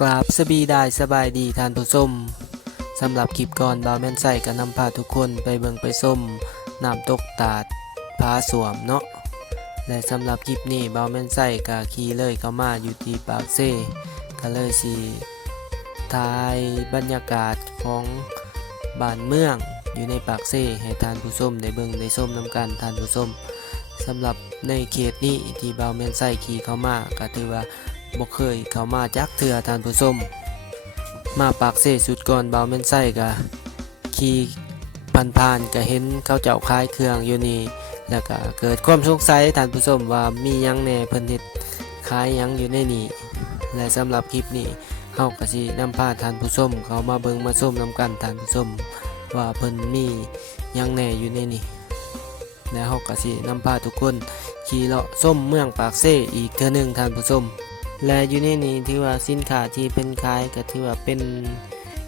กราบสบีได้สบายดีท่านผู้ชมสำหรับคลิปก่อนบาวแมนใส่ก็นำพาทุกคนไปเบิงไปส้มน้ำตกตาดผาสวมเนาะและสำหรับคลิปนี้บาวแมนใส่ก็ขี่เลยเข้ามาอยู่ที่ปากเซ่ก็เลยสิถ่ายบรรยากาศของบ้านเมืองอยู่ในปากเซ่ให้ทานผู้ชมได้เบิงได้ส้มนำกันทานผู้ชมสำหรับในเขตนี้ที่บาวแมนใส่ขี่เข้ามาก็ถือว่า บ่เคยเข้ามาจักเถื่อทานผู้ชมมาปากเสสุดก่อนเบาแม่นไส้กะขี่ผ่านผ่านก็เห็นเขาเจ้าคล้ายเครื่องอยู่นี่แล้วก็เกิดความสงสัยทานผู้ชมว่ามียังแน่เพิ่นเฮ็ดขายยังอยู่ในนี่และสำหรับคลิปนี้เฮาก็สินำพาทานผู้ชมเขามาเบิ่งมาชมนํกันทานผู้ชมว่าเพิ่นมียังแน่อยู่ในนี่และเฮาก็สินำพาทุกคนขี่เลาะส้มเมืองปากเซอีกเทื่อหนึงท่านผู้ชม และอยู่ในนี้ที่ว่าสินค้าที่เป็นขายก็ถือว่าเป็น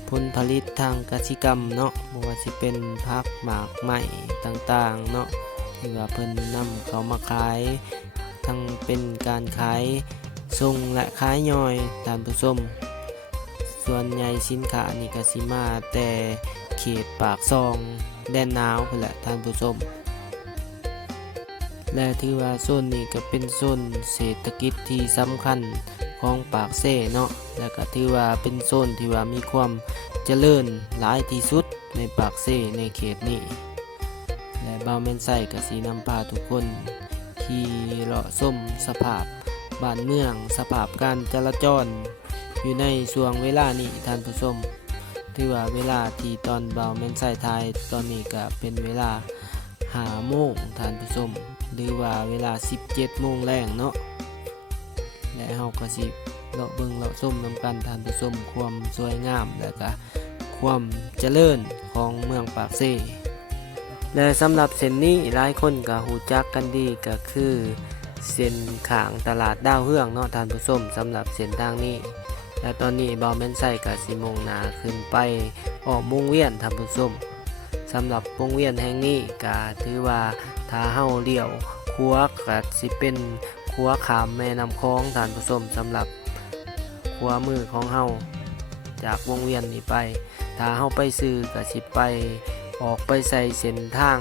ผลผลิตทางกสิกรรมเนาะบ่ว่าสิเป็นผักหมากไม้ต่างๆเนาะที่ว่าเพิ่นนำเขามาขาย ทั้งเป็นการขายส่งและขายย่อยตามผู้ชมส่วนใหญ่สินค้านี่ก็สิมาแต่เขตปากซอง แดนหนาวพุ่นแหละท่านผู้ชม และถือว่าโซนนี้ก็เป็นโซนเศรษฐกิจที่สำคัญของปากเซ่เนาะ และก็ถือว่าเป็นโซนที่ว่ามีความเจริญหลายที่สุดในปากเซ่ในเขตนี้ และบาวแมนไซก็สีนำพาทุกคนขี่เลาะส้มสภาพบ้านเมืองสภาพการจราจร อยู่ในช่วงเวลานี้ท่านผู้ชมถือว่าเวลาที่ตอนบาวแมนไซไทยตอนนี้ก็เป็นเวลาหาโมงท่านผู้ชม หรือว่าเวลา 17โมงแรงเนาะและเฮาก็สิเลาะเบิ่งเลาะส้มนำกันท่านผู้ชมความสวยงามและก็ความเจริญของเมืองปากเซและสำหรับเส้นนี้หลายคนก็หูจักกันดีก็คือเส้นขางตลาดดาวเฮืองเนาะท่านผู้ชมสำหรับเส้นทางนี้ และตอนนี้บอแมนไซก็สิมงนาขึ้นไปออกมุ่งเวียนท่านผู้ชม สำหรับวงเวียนแห่งนี้ก็ถือว่าถ้าเฮาเลี้ยวคัวก็สิเป็นคัวขามแม่น้ำคลองท่านผู้ชมสำหรับคัวมือของเฮาจากวงเวียนนี้ไป ถ้าเฮาไปซื้อก็สิไปออกไปใส่เส้นทาง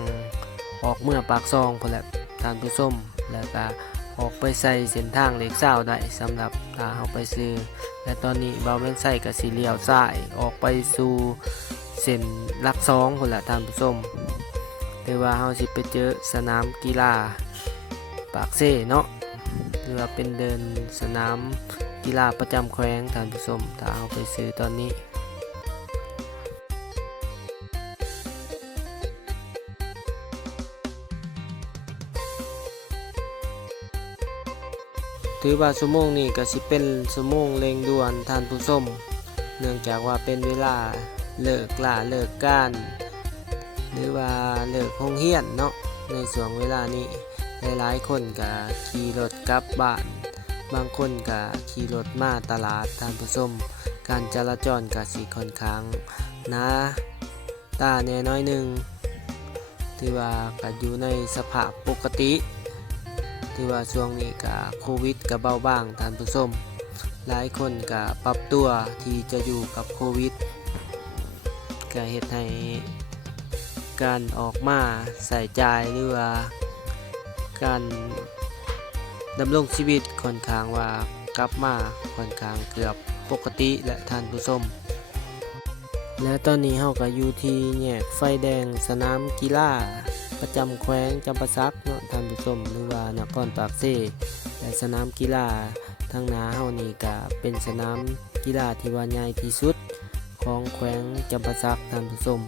ออกเมื่อปากซองพุ่นแหละทานผู้ชมแล้วก็ออกไปใส่เส้นทางเล็กเศร้าได้สำหรับถ้าเฮาไปซื้อและตอนนี้เบาแม่นใส่ก็สิเหลียวซ้ายออกไปสู่ เส้นลักสองคนละท่านผู้ชมหรือว่าเฮาสิไปเจอสนามกีฬาปากเซ่เนาะหรือว่าเป็นเดินสนามกีฬาประจำแขวงท่านผู้ชมถ้าเอาไปซื้อตอนนี้ถือว่าชั่วโมงนี้ก็สิเป็นชั่วโมงเร่งด่วนท่านผู้ชม เนื่องจากว่าเป็นเวลา เลิกล่าเลิกการหรือว่าเลิกห้องเฮียนเนาะในส่วงเวลานี้หลายๆคนก็ขี่รถกลับบ้าน บางคนก็ขี่รถมาตลาดทานผู้ชมการจราจรก็สิค่อนข้างนะตาแน่น้อยหนึ่งที่ว่าก็อยู่ในสภาพปกติที่ว่าช่วงนี้ก็โควิดก็เบาบางทานผู้ชมหลายคนก็ปรับตัวที่จะอยู่กับโควิด ก็เฮ็ดให้การออกมาใส่ใจหรือว่าการดำรงชีวิตค่อนข้างว่ากลับมาค่อนข้างเกือบปกติและทานผู้ชมและตอนนี้เฮาก็อยู่ที่แยกไฟแดงสนามกีฬาประจำแขวงจำปาสักเนาะท่านผู้ชมหรือว่านครปากเซและสนามกีฬาทางนาเฮานี่ก็เป็นสนามกีฬาที่ว่าใหญ่ที่สุด ของแขวงจำปาสักท่านผู้ชม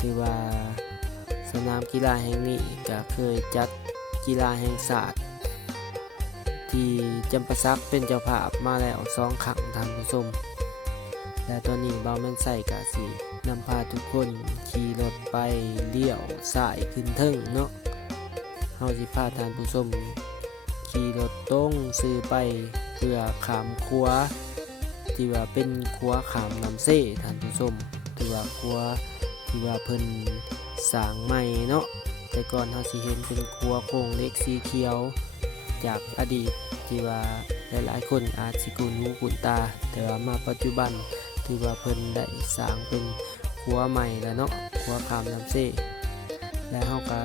ที่ว่าสนามกีฬาแห่งนี้ก็เคยจัดกีฬาแห่งศาสตร์ ที่จำปาสักเป็นเจ้าภาพมาแล้วสองครั้งท่านผู้ชมและตอนนี้เบาแมนใส่กาสีนำพาทุกคนขี่รถไปเลี้ยวสายขึ้นเทิงเนาะเฮาสิพาทานผู้ชมขี่รถตรงซื้อไปเพื่อขามคัว ที่ว่าเป็นคัวขามลำเซ่ท่านผู้ชมที่ว่าคัวที่ว่าเพิ่นสร้างใหม่เนาะแต่ก่อนเฮาสิเห็นเป็นคัวโครงเล็กสีเขียว จากอดีตที่ว่าหลายๆคนอาจสิกุนหูกุนตา แต่ว่ามาปัจจุบันถือว่าเพิ่นได้สร้างเป็นครัวใหม่แล้วเนาะครัวขามน้ำเซและเฮาก็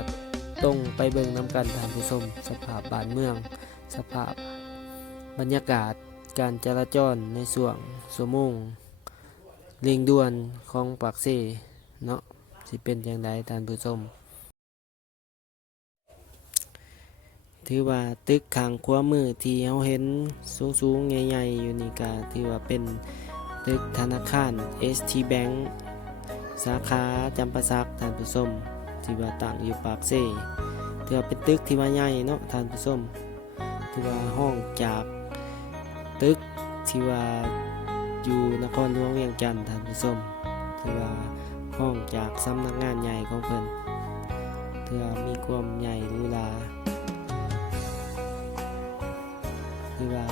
ต้องไปเบิ่งนํกันท่านผู้ชมสภาพบ้านเมือง สภาพบรรยากาศ การจราจรในส่วงสมงเร่งด่วนของปากเซเนาะสิเป็นอย่างไรท่านผู้ชมถือว่าตึกขางขวามือที่เราเห็นสูงๆ ใหญ่ๆ อยู่นี่ก็ถือว่าเป็นตึกธนาคาร ST Bank สาขาจำปาสักท่านผู้ชมที่ว่าตั้งอยู่ปากเซ่ถือว่าเป็นตึกที่ว่าใหญ่เนาะท่านผู้ชมถือว่าห้องจาก ตึกที่ว่าอยู่นครหลวงเวียงจันทน์ท่านผู้ชมถือว่าห้องจากสำนักงานใหญ่ของเพิ่นถือว่ามีความใหญ่หรูหราคือว่า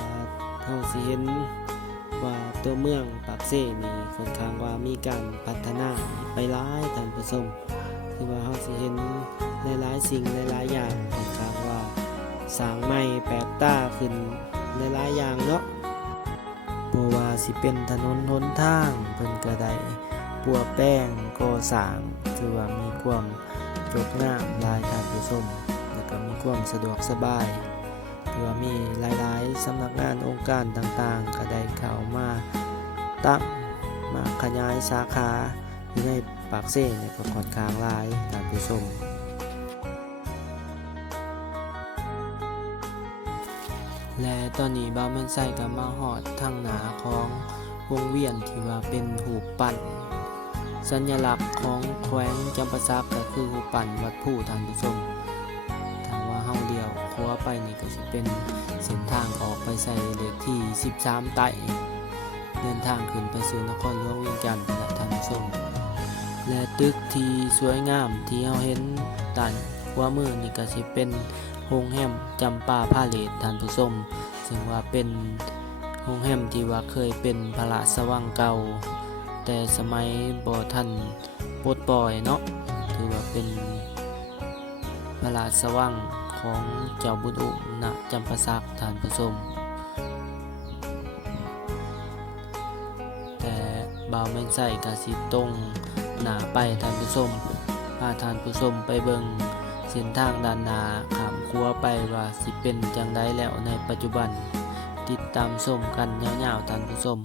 เฮาสิเห็นว่าตัวเมืองปากเซ่นี่ค่อนข้างว่ามีการพัฒนาไปหลายท่านผู้ชมคือว่าเฮาสิเห็นหลายๆสิ่งหลายๆอย่างค่อนข้างว่าสร้างใหม่แปลกตาขึ้นหลายๆอย่างเนาะ บ่ว่าสิเป็นถนนหนทาง เพิ่นก็ได้ปัวแป้งก่อสร้างถือว่ามีความจบงามลายท่านผู้ชมแล้วก็มีความสะดวกสบายหรือว่ามีหลายๆสำนักงานองค์การต่างๆ ก็ได้เข้ามาตั้งมาขยายสาขาอยู่ในปากเซ่เนี่ยก็ค่อนข้างหลายท่านผู้ชม ตอนนี้บ้าวแม่นไส้กับมาหอดทางหนาของวงเวียนที่ว่าเป็นหูปั่น สัญลักษณ์ของแขวงจำปาสักก็คือหูปั่นวัดผู้ทานผู้ชมถ้าว่าเฮาเลี้ยวขวาไปนี่ก็สิเป็นเส้นทางออกไปใส่เลขที่ 13 ไต่เดินทางขึ้นไปสู่นครหลวงเวียงจันทน์และทานผู้ชมและตึกที่สวยงามที่เฮาเห็นด้านขวามือนี่ก็สิเป็นโรงแรมจำปาพาเลทท่านผู้ชม ซึ่งว่าเป็นโรงแรมที่ว่าเคยเป็นพระราชวังเก่า แต่สมัยบ่ทันปลดปล่อยเนาะถือว่าเป็นพระราชวังของเจ้าบุญอุณจำปาสักฐานผู้ชมแต่บ่าวแม่นใส่กาสิตรงหนาไปทานผู้ชมพาทานผู้ชมไปเบิง เส้นทางด้านหนาขามครัวไปว่าสิเป็นจังไดแล้วในปัจจุบัน ติดตามชมกันยาวๆท่านผู้ชม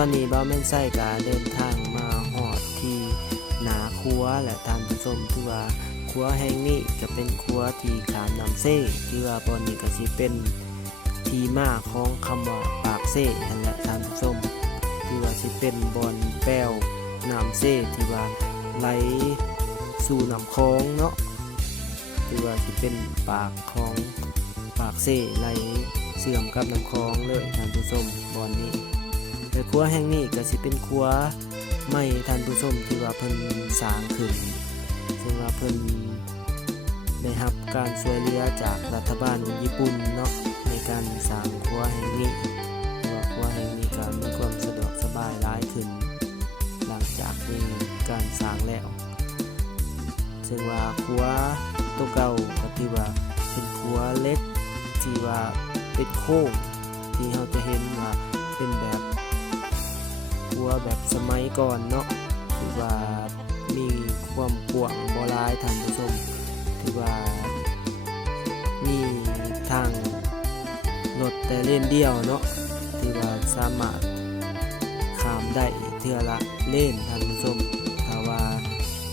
อนนี้บ้าแม่นไส้กาเดินทางมาหอดที่หนาคัวและทานผู้ชมที่ว่าคัวแห่งนี้จะเป็นคัวที่ขามนำเซ่ที่ว่าบอนนี้ก็สิเป็นทีมาของคำว่าปากเซ่และทานผู้ชมที่ว่าสิเป็นบอนแป้วน้ำเซ่ที่ว่าไหลสู่น้ำคลองเนาะที่ว่าสิเป็นปากของปากเซ่ไหลเสื่อมกับน้ำคลองเลยทานผู้ชมบอนนี้ แต่ครัวแห่งนี้ก็สิเป็นครัวไม่ท่านผู้ชมที่ว่าเพิ่นสร้างขึ้นซึ่งว่าเพิ่นได้รับการช่วยเหลือจากรัฐบาลญี่ปุ่นเนาะในการสร้างครัวแห่งนี้เพราะว่าครัวแห่งนี้ก็มีความสะดวกสบายหลายขึ้น หลังจากมีการสร้างแล้วซึ่งว่าครัวตัวเก่าก็ถือว่าเป็นขัวเล็กที่ว่าเป็นโค้งที่เราจะเห็นว่าเป็นแบบ ขัวแบบสมัยก่อนเนาะถือว่ามีความกว้างบ่หลายท่านผู้ชมถือว่ามีทางรถแต่เล่นเดียวเนาะถือว่าสามารถข้ามได้เทื่อละเล่นท่านผู้ชมถ้าว่า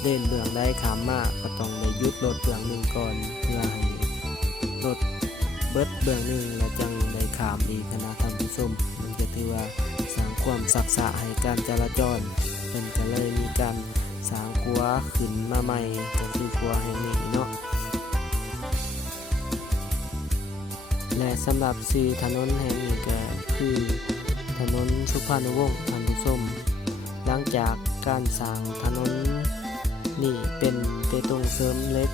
เล่นเบื้องได้ขามมากก็ต้องได้ยุดรถเบื้องหนึ่งก่อนเพื่อให้รถเบิดเบื้องหนึ่งแล้วจังได้ขามอีกนะท่านผู้ชมมันก็ถือว่าสร้าง ความสักษะให้การจราจรเป็นก็เลยมีการสร้างขัวขึ้นมาใหม่ก็คือขัวแห่งนี้เนาะและสำหรับสีถนนแห่งนี้ก็คือถนนสุพรรณวงศ์ท่านผู้ชมหลังจากการสร้างถนนนี่เป็นเปตรงเสริมเล็ก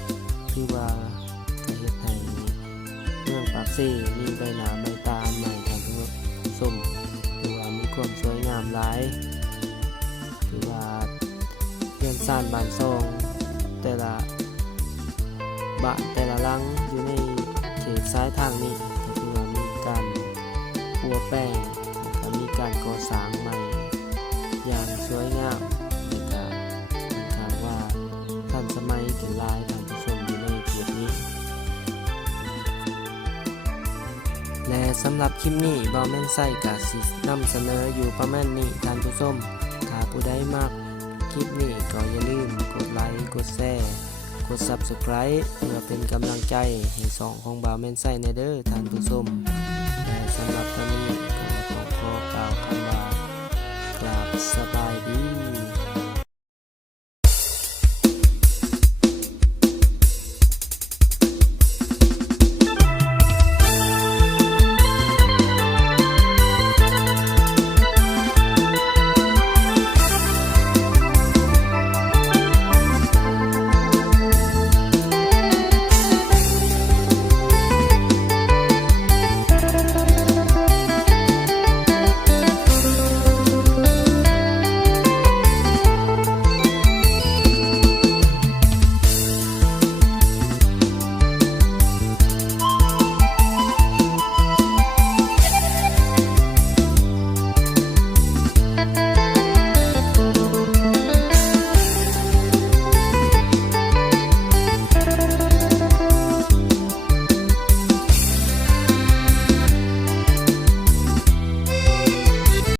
คือว่าจะเฮ็ดให้เมืองปากซีมีใบหน้าใบ ความสวยงามหลายคือว่าเรือนซ่านบานซองแต่ละบ้านแต่ละหลังอยู่ในเขตซ้ายทางนี้ก็คือว่ามีการปัวแป้งแล้วมีการก่อสร้างใหม่ อย่างสวยงามและค่อนข้างว่าทันสมัยถึงลายทานผู้ชมอยู่ สำหรับคลิปนี้บอแม่นไส้กะสินำเสนออยู่ประมาณนี้ท่านผู้ชมถ้าผู้ใดมากคลิปนี้ก็อย่าลืมกดไลค์กดแชร์กด Subscribe เพื่อเป็นกำลังใจให้สองของบาวแม่นไส้ในเด้อท่านผู้ชมและสำหรับตอนนี้ก็ต้องขอกล่าวคำว่ากราบสบายดี